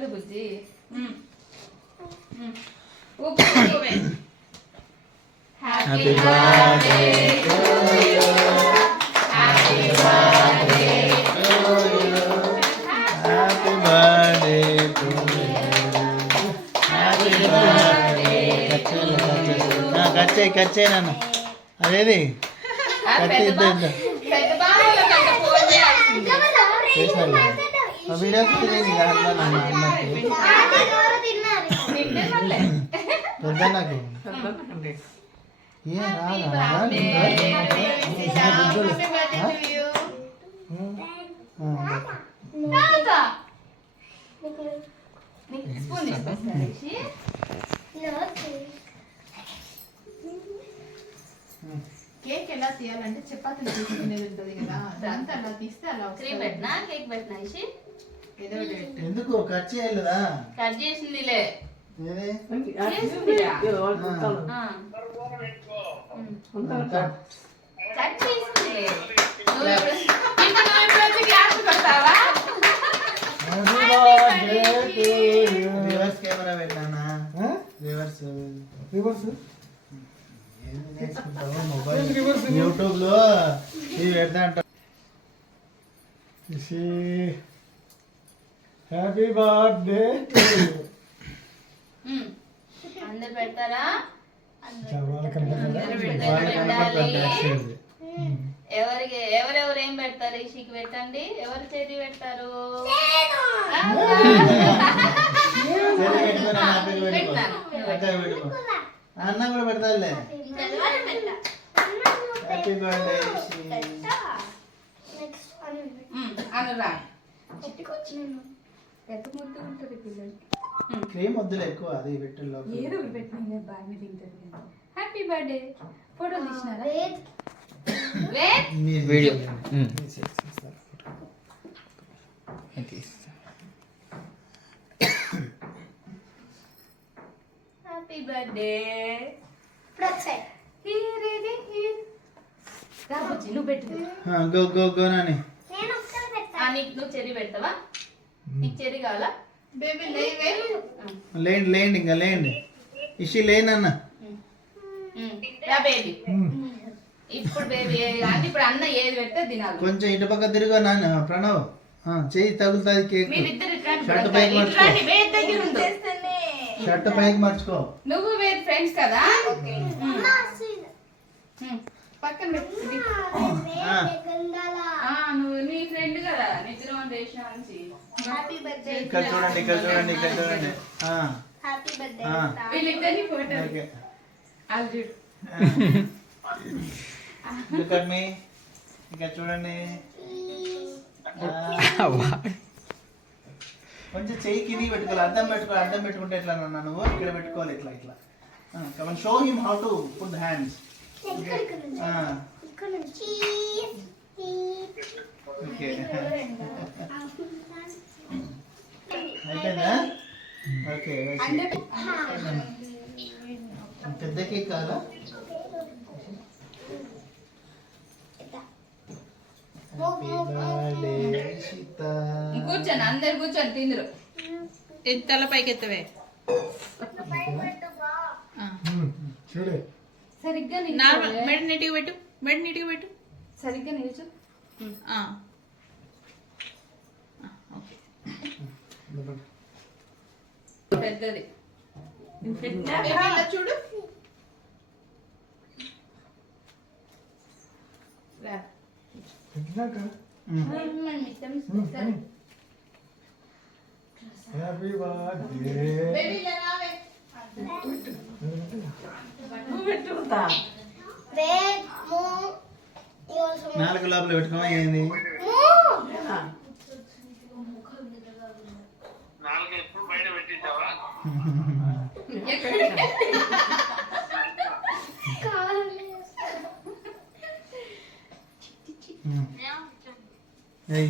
ఎవరిది బుజ్జి? Happy birthday to you, happy birthday to you, happy birthday to you, happy birthday. Cut చేయి నాన్న. అదేది వీడియో పెద్ద నాకు ఏం కేక్ ఎలా తీయాలంటే చపాతీలు తీసుకునేది ఉంటుంది కదా, దాంతో అలా తీస్తే అలా క్రీమ్ పెట్టినా కేక్ పెట్టినా ఏదో ఎందుకు కట్ చేయలేదా? కట్ చేసిందిలే. కట్ చేసిందిలే. రివర్స్ కెమెరా పెట్టానా? రివర్స్ యూట్యూబ్ లో ఇవి పెడతా అంట. హ్యాపీ బర్త్డే అందరు పెడతారా? ఎవరెవరు ఏం పెడతారు? ఇషికి పెట్టండి. ఎవరు చేతి పెడతారు? అన్న కూడా పెడతాలే. హ్యాపీ బర్త్డే క్రీమ్ వద్దులే ఎక్కువ, అది పెట్టు. ఏదో ఒకటి పెట్టిన బాగా తింటుంది. హ్యాపీ బర్త్డే ఫోటో తీసినారా? Video happy birthday. నువ్వు పెట్టు. Go go go Nani. నువ్వు చెరి పెడతావా? నీకు చెరి కావాలా? బేబీ లేండి లేండి ఇంకా లేండి. ఇషి లేనన్న. బేబీ ఇప్పుడు బేబీ అంటే ఇప్పుడు అన్న ఏది పెడితే తినాలి. కొంచెం ఇటు పక్క తిరుగు నాన్న. ప్రణవ్ చెయ్యి తగులుతుంది కేక్. షర్ట్ పైకి మర్చుకో. షర్ట్ పైకి మర్చుకో. నువ్వు వేరు ఫ్రెండ్స్ కదా. పక్కన నువ్వు నీ ఫ్రెండ్ కదా. నిద్ర దేశం నుంచి ఇక్కడ చూడండి, ఇక్కడ చూడండి, ఇక్కడ చూడండి. వీళ్ళిద్దరిని ఫోటో Look at me. ఇక్కడ చూడండి. కొంచెం చెయ్యి కింది పెట్టుకోవాలి. అద్దం పెట్టుకోవాలి. అద్దం పెట్టుకుంటే ఎట్లా అన్నా నువ్వు ఇక్కడ పెట్టుకోవాలి. ఇట్లా ఇట్లా show him how to put the hands. Okay అయిపోయిందా? ఓకే పెద్ద కేక్ కావాలా? కూర్చోండి, అందరు కూర్చొని తిందరు. తల పైకి ఎత్తవే. సరిగ్గా మెడ నీటికి పెట్టు. మెడ నీటికి పెట్టు. సరిగ్గా నిల్చు. పెద్దది చూడు. Happy birthday. 4 లోపల పెట్టుకోమా. ఏంది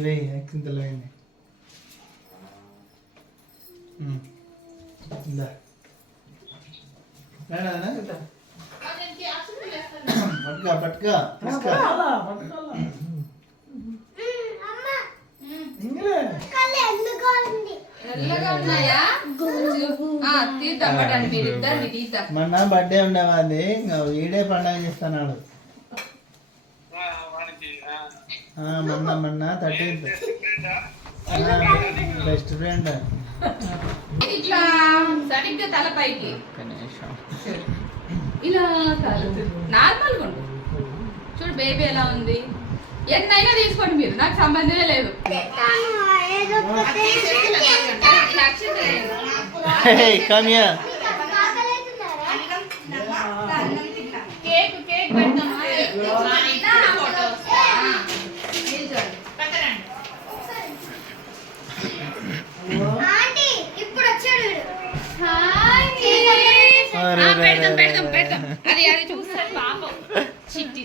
వెయ్యి ఎక్కింతలో వేయండి. పట్టుగా పట్టుగా తీసుకా. తెల్లగా ఉన్నాయా తీద్దాం పడండి మీరు ఇద్దరిని తీద్దాం. మొన్న బర్త్డే ఉండేవాది ఇంకా వీడే పండగ చేస్తున్నాడు. మొన్న 13th బెస్ట్ ఫ్రెండ్. ఇట్లా సరిగ్గా తలపైకి ఇలా కాదు, నార్మల్గా ఉండు. చూడు బేబీ ఎలా ఉంది. ఎన్నైనా తీసుకోండి మీరు, నాకు సంబంధమే లేదు. Come here. కేక్ పెడతామా? పెడతాం. అది చూస్తాడు పాపం చిట్టి.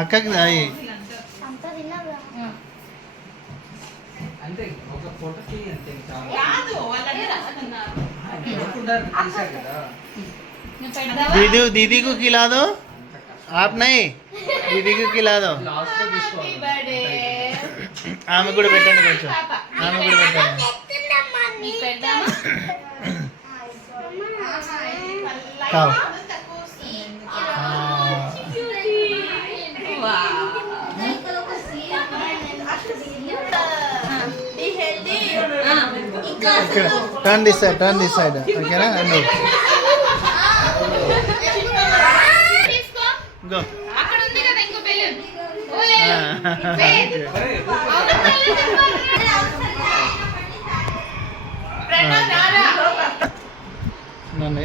అక్కకి దాయి అంటే ఒక ఫోటోకి అంతే రాదు వాళ్ళంటే రాదన్నారు. दीदी दीदी को खिला दो. आप नहीं, दीदी को खिला दो. ఆమె కూడా పెట్టండి కొంచెం. ఆమె కూడా పెట్టండి. కావు. Turn this side. ఓకేనా? అన్ను go. అక్కడ ఉంది కదా ఇంకో బెలూన్. నన్ను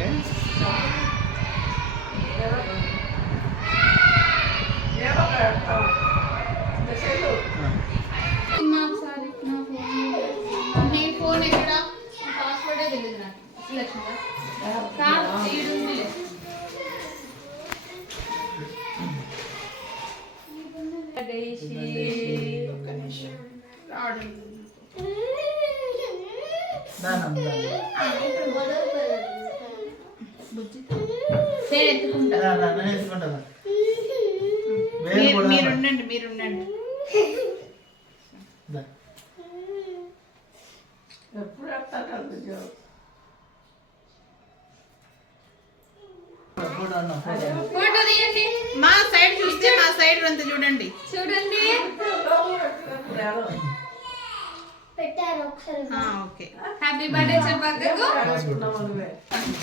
నీ ఫోన్ ఎక్కడ? పాస్వర్డే తెలియదు నాకు. కాదు ఈడుందిలే. మీరుండండి. ఫోటో తీయండి. మా సైడ్ చూస్తే మా సైడ్ అంతా చూడండి. ఓకే. హ్యాపీ బర్త్డే చెప్పక్కకు.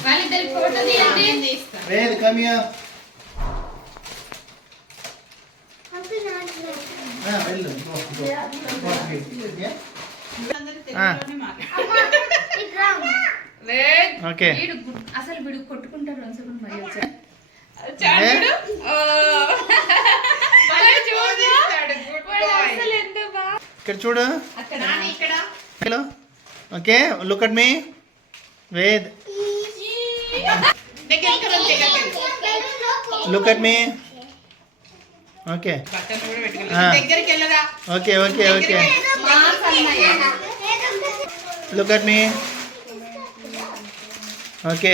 వాళ్ళిద్దరి ఫోటో తీయండి. Ved come here. వెళ్ళు. ఓకే. అసలు వీడు కొట్టుకుంటారు మరి ఇక్కడ చూడు. Hello. Okay, look at me. Ved look at me. Okay దగ్గరికి వెళ్ళరా. Okay look at me. Okay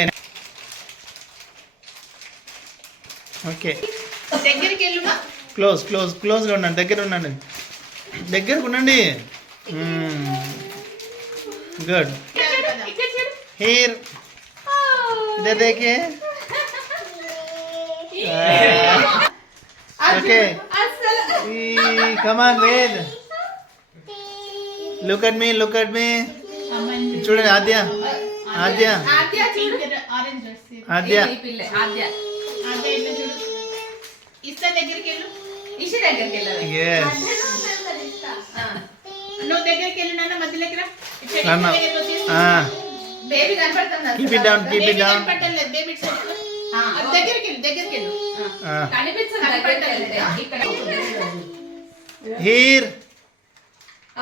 దగ్గరికి వెళ్ళుమా. క్లోజ్గా ఉండండి. దగ్గరకు ఉండండి. గుడ్. హియర్ ఇదే దేకే. Okay. Come on Ved. Look at me. చూడండి ఆద్య. ఇస్తా దగ్గరికి వెళ్ళు. ఇషి దగ్గరికి వెళ్ళాలి. Yes. నువ్వు దగ్గరికి వెళ్ళి నాన్న మధ్యలోకి రా. బేబీ కనపడుతుంది. Keep it down. కనపడలేదు బేబీ సైడ్. దగ్గరికి వెళ్ళు. కనిపిస్తుంది దగ్గరికి వెళ్తే. ఇక్కడ Here.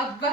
అబ్బా